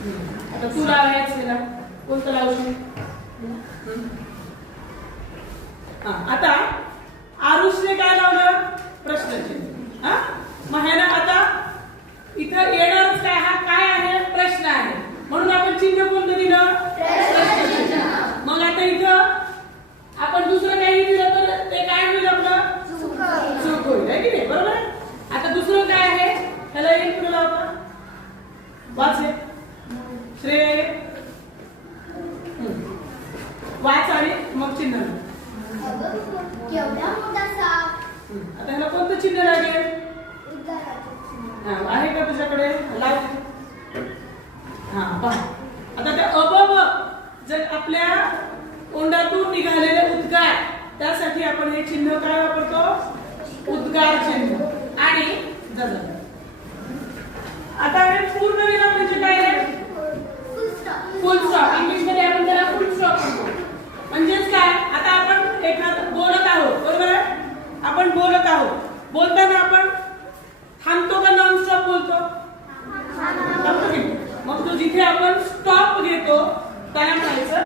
आता तू लावायचं ना, कोणतं लावशील? आता आरुषने काय लावलं? प्रश्नचिन्ह. मग ह्यानं आता इथं येणारच काय? हा काय आहे? प्रश्न आहे. म्हणून आपण चिन्ह कोणतं दिलं? प्रश्नचिन्ह. मग आता इथं आपण दुसरं काही दिलं तर ते काय होईल? आपलं चूक होईल, आहे की नाही? बरोबर आहे. आता दुसरं काय आहे? ह्याला एक पुढे लावता वाचे श्रेय वाच आणि मग चिन्ह. आता ह्याला कोणतं चिन्ह लागेल? आहे का तुझ्याकडे? लाव. पहा आता त्या अबब जर आपल्या तोंडातून निघालेले उद्गार, त्यासाठी आपण हे चिन्ह काय वापरतो? उद्गार चिन्ह. आणि आता हे पूर्ण विराम म्हणजे काय आहे? फुल स्टॉप. इंग्लिश मध्ये आपण त्याला फुल स्टॉप म्हणतो. म्हणजेच काय? आता आपण एखादं बोलत आहोत, बरोबर आहे? आपण बोलत आहोत, बोलताना आपण थांबतो का नॉन स्टॉप बोलतो? मग तो जिथे आपण स्टॉप घेतो त्याला म्हणायचं